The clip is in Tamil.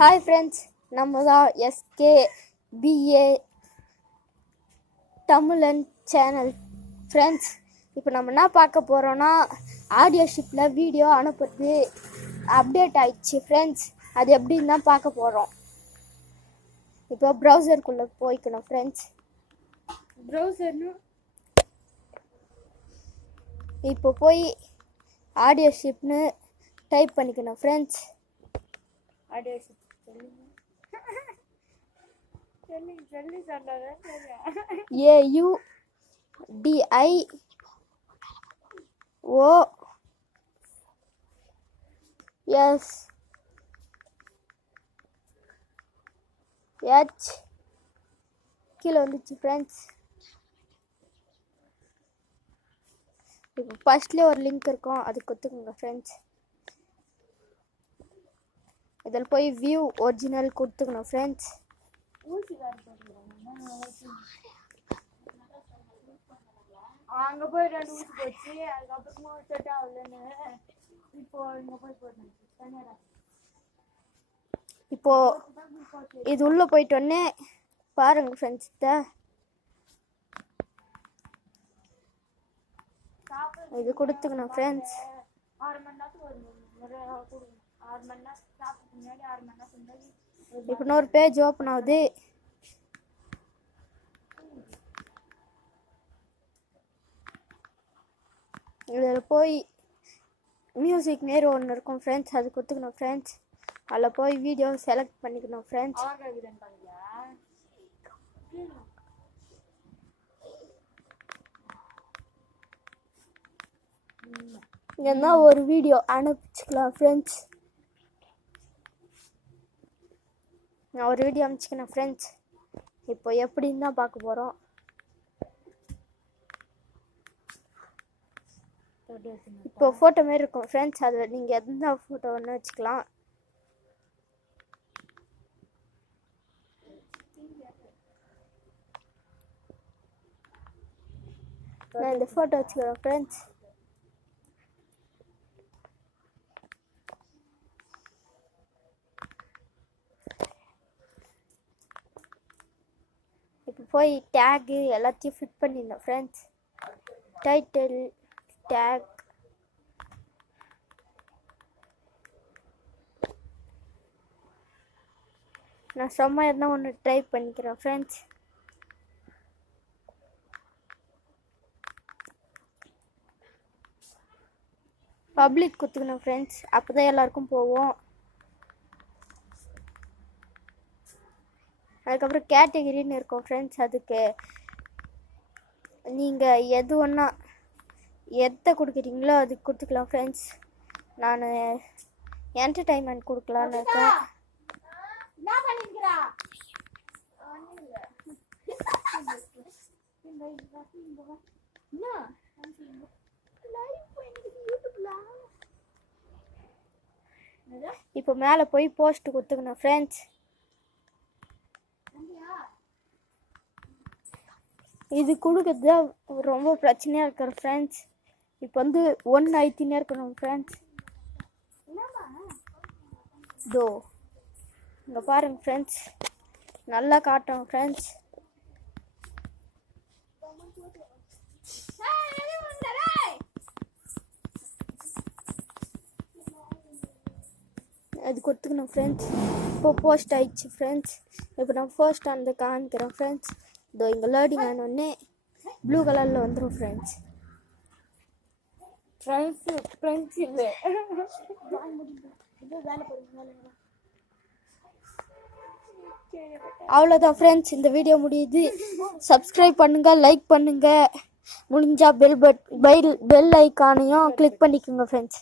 ஹாய் ஃப்ரெண்ட்ஸ், நம்ம தான் SKBA தமிழன் சேனல். ஃப்ரெண்ட்ஸ், இப்போ நம்ம என்ன பார்க்க போகிறோன்னா, ஆடியோ ஷிப்பில் வீடியோ அனுப்புறது அப்டேட் ஆயிடுச்சு ஃப்ரெண்ட்ஸ். அது எப்படின்னு தான் பார்க்க போகிறோம். இப்போ ப்ரௌசருக்குள்ளே போய்க்கணும் ஃப்ரெண்ட்ஸ். இப்போ போய் ஆடியோ ஷிப்னு டைப் பண்ணிக்கணும் ஃப்ரெண்ட்ஸ். ஆடியோ ஷிப் AUDIOS கீழே வந்துச்சு ஃப்ரெண்ட்ஸ். இப்போ ஃபர்ஸ்ட்லேயே ஒரு லிங்க் இருக்கும், அது கொடுத்துக்கோங்க ஃப்ரெண்ட்ஸ். இதில் போய் வியூ ஒரிஜினல் கொடுத்துக்கணும் ஃப்ரெண்ட்ஸ். அங்கே போய் 2 ஊசி போச்சு, அதுக்கப்புறமா செட் ஆகலன்னு இப்போ இங்கே போய் போட்டேன். இப்போ இது உள்ளே போயிட்டு உடனே பாருங்க ஃப்ரெண்ட்ஸ். இது கொடுத்துக்கணும் ஃப்ரெண்ட்ஸ். 6 மணி நேரத்துக்கு ஒரு முறை கொடுக்கணும். 6 மணி நேரம் சாப்பிட்டு முன்னாடி 6 மணி நேரத்துக்கு முன்னாடி. இப்போ இன்னொரு பேஜ் ஓப்பன் ஆகுது. இதில் போய் மியூசிக் மாரி ஒன்று இருக்கும் ஃப்ரெண்ட்ஸ், அது கொடுத்துக்கணும் ஃப்ரெண்ட்ஸ். அதில் போய் வீடியோ செலக்ட் பண்ணிக்கணும் ஃப்ரெண்ட்ஸ். என்ன ஒரு வீடியோ அனுப்பிச்சிக்கலாம் ஃப்ரெண்ட்ஸ். நான் ஒரு வீடியோ அனுப்பிச்சிக்கிறேன் ஃப்ரெண்ட்ஸ். இப்போ எப்படின்னு தான் பார்க்க போகிறோம். இப்போ ஃபோட்டோ மாரி இருக்கும் ஃப்ரெண்ட்ஸ், அதில் நீங்கள் எந்த ஃபோட்டோ ஒன்று வச்சுக்கலாம். நான் இந்த ஃபோட்டோ வச்சுக்கிறேன் ஃப்ரெண்ட்ஸ். இப்போ போய் டேகு எல்லாத்தையும் ஃபிட் பண்ணிடணும் ஃப்ரெண்ட்ஸ். டைட்டில், டேக், நான் சும்மா எதனா ஒன்று டைப் பண்ணிக்கிறேன் ஃப்ரெண்ட்ஸ். பப்ளிக் கொடுத்துக்கணும் ஃப்ரெண்ட்ஸ், அப்போ தான் எல்லாருக்கும் போவோம். அதுக்கப்புறம் கேட்டகிரின்னு இருக்கும் ஃப்ரெண்ட்ஸ், அதுக்கு நீங்கள் எது ஒன்றா எதை கொடுக்குறீங்களோ அதுக்கு கொடுத்துக்கலாம் ஃப்ரெண்ட்ஸ். நான் என்டர்டைன்மெண்ட் கொடுக்கலான்னு இருக்கேன். இப்போ மேலே போய் போஸ்ட் கொடுத்துக்கணும் ஃப்ரெண்ட்ஸ். இது கொடுக்குறது ரொம்ப பிரச்சனையாக இருக்கிற ஃப்ரெண்ட்ஸ். இப்போ வந்து 1 ஐத்தினே இருக்கணும் ஃப்ரெண்ட்ஸ். இதோ இங்கே பாருங்க ஃப்ரெண்ட்ஸ், நல்லா காட்டும் ஃப்ரெண்ட்ஸ். அது கொடுத்துக்கணும் ஃப்ரெண்ட்ஸ். இப்போ போஸ்ட் ஆயிடுச்சு ஃப்ரெண்ட்ஸ். இப்போ நான் ஃபர்ஸ்ட் அந்த காமிக்கிறேன் ஃப்ரெண்ட்ஸ். இதோ இங்கே லோடிங் ஆனோடனே ப்ளூ கலரில் வந்துடும் ஃப்ரெண்ட்ஸ். அவ்வளோதான் ஃப்ரெண்ட்ஸ், இந்த வீடியோ முடியுது. சப்ஸ்கிரைப் பண்ணுங்கள், லைக் பண்ணுங்கள், முடிஞ்சால் பெல் ஐக்கானையும் கிளிக் பண்ணிக்கோங்க ஃப்ரெண்ட்ஸ்.